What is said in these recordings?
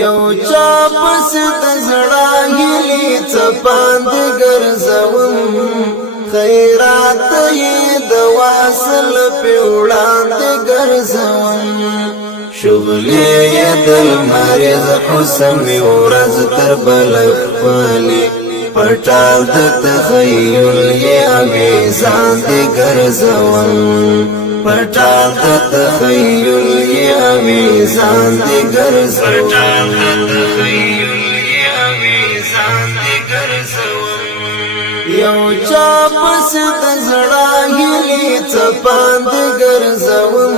یو چا پس د زړه هیلې څپاند ګرځوم خیرات یې د واصل په وړاندې ګرځوم شغلې یې د لمریز حسن مې ورځ تر بله ښکلي پټال د تخیل یې امیزان دې ګرځوم پټال د تخیل یې امیزان دې ګرځوم پټال د تخیل یې امیزان دې ګرځوم یو چا پس د زړه هیلې څپاند ګرځوم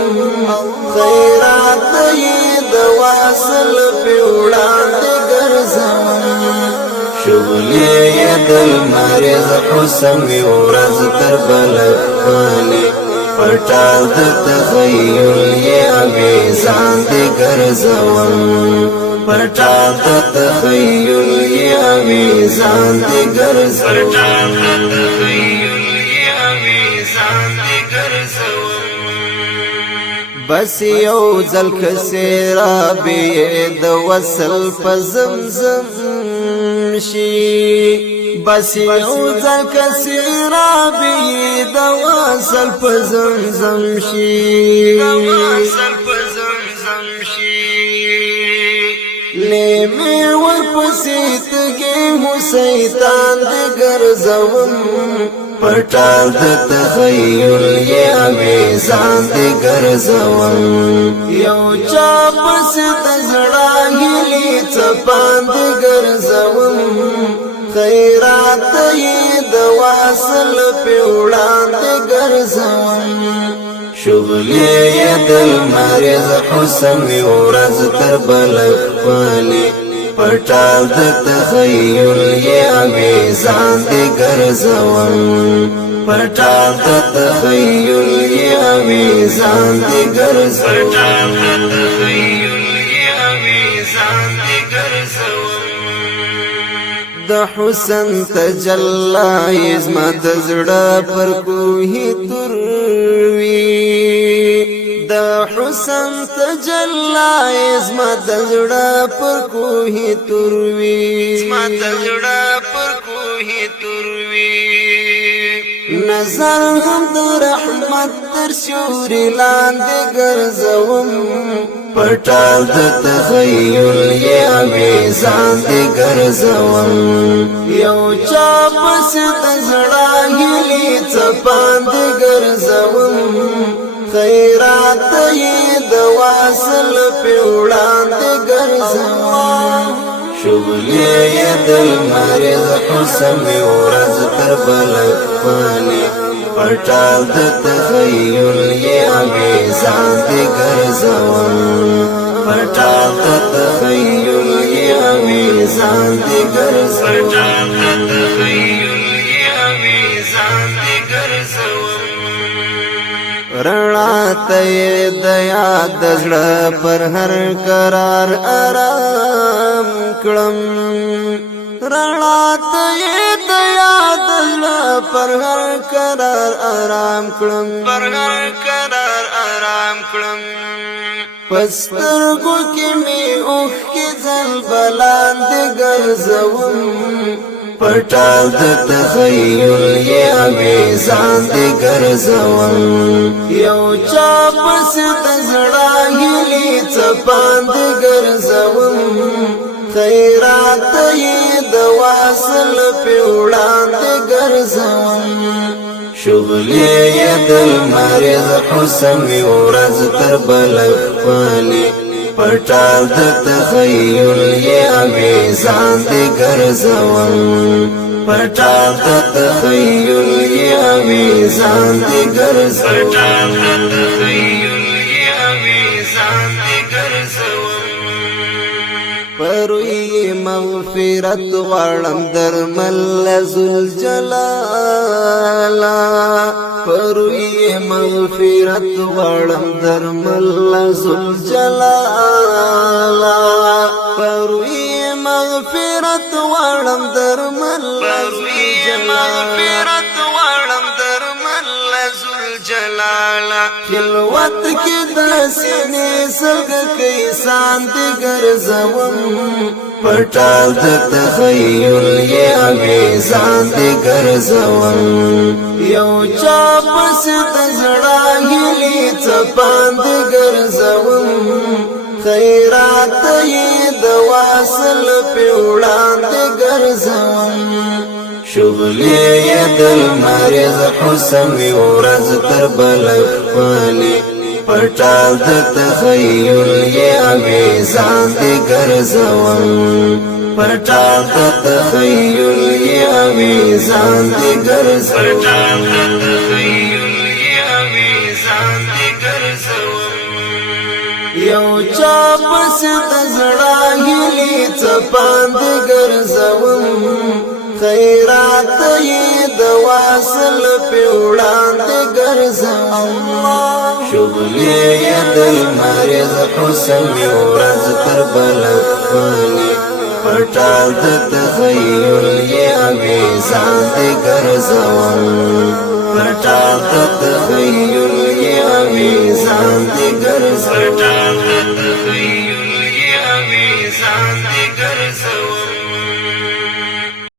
خیرات یې د واصل په وړاندې ګرځوم شغلې یې د لمریز حسن مې ورځ تر بله ښکلي پټال د تخیل یې امیزان دې ګرځوم پټال د تخیل یې امیزان دې ګرځوم پټال د تخیل یې امیزان دې ګرځوم بس یو ځل کسې رابې د وصل په زمزم شي بس یو ځل کسې رابې د وصل په زمزم شي لیمې ورپسې تږې مو شیطان دې ګرځوم پټال د تخیل یې امیزان دې ګرځوم یو چا پس د زړه هیلې څپاند ګرځوم خیرات یې د واصل په وړاندې ګرځوم شغلې یې د لمریز حسن مې ورځ تر بله ښکلي پټال د تخیل یې امیزان دې ګرځوم پټال د تخیل یې امیزان دې ګرځوم پټال د تخیل یې امیزان دې ګرځوم د حسن تجلی زما د زړه پر کوهي تروي د حسن تجلی زما د زړه پر کوهي تروي زما د زړه پر کوهي تروي نظر هم د رحمت تر سیوري لاندې ګرځوم پټال د تخیل یې امیزان دې ګرځوم یو چا پس د زړه هیلې څپاند ګرځوم خیرات یې د واصل په وړاندې ګرځوم شغلې یې د لمریز حسن مې ورځ تر بله ښکلي پټال د تخیل یې امیزان دې ګرځوم پټال د تخیل یې امیزان دې ګرځوم پټال د تخیل یې امیزان دې ګرځوم رڼا ته د یاد د زړه پر هر قرار آرام کړم رڼا ته د یاد د زړه پر هر قرار آرام کړم پر هر قرار آرام کړم پسترګو کې مې اوښکې ځل بلاندې ګرځوم پټال د تخیل یې امیزان دې ګرځوم یو چا پس د زړه هیلې څپاند ګرځوم خیرات یې د واصل په وړاندې ګرځوم شغلې یې د لمریز حسن مې ورځ تر بله ښکلي پټال د تخیل یې امیزان دې ګرځوم پټال د تخیل یې امیزان دې ګرځوم پټال د تخیل یې امیزان دې ګرځوم پروي مغفرت غواړم درمل ذوالجلال پروي مغفرت غواړم درمل ذوالجلال پروي مغفرت غواړم درمل ذوالجلال لالا خلوت کی دسینی سلگ کئی ساند گرزوم پټال د تخیل یې امیزان دی ګرځوم یو چا پس د زړه هیلې څپاند ګرځوم خیرات یې د واصل په وړاندې ګرځوم شغلې یې د لمریز حسن وي ورځ تر بله ښکلې پټال د تخیل یې امیزان دی ګرځوم پټال د تخیل یې امیزان دی ګرځوم یو چا پس د زړه هیلې څپاند ګرځوم خیرات یې د واصل په وړاندې ګرځوم شغلې یې د لمریز حسن وي ورځ تر بله ښکلې پټال د تخیل یې امیزان دی ګرځوم پټال د تخیل یې امیزان دی ګرځوم